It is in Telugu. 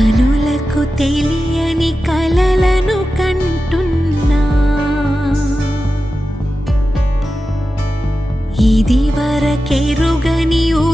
కనులకు తెలియని కలలను కంటున్నా. ఇది వరకెరుగని ఉదయము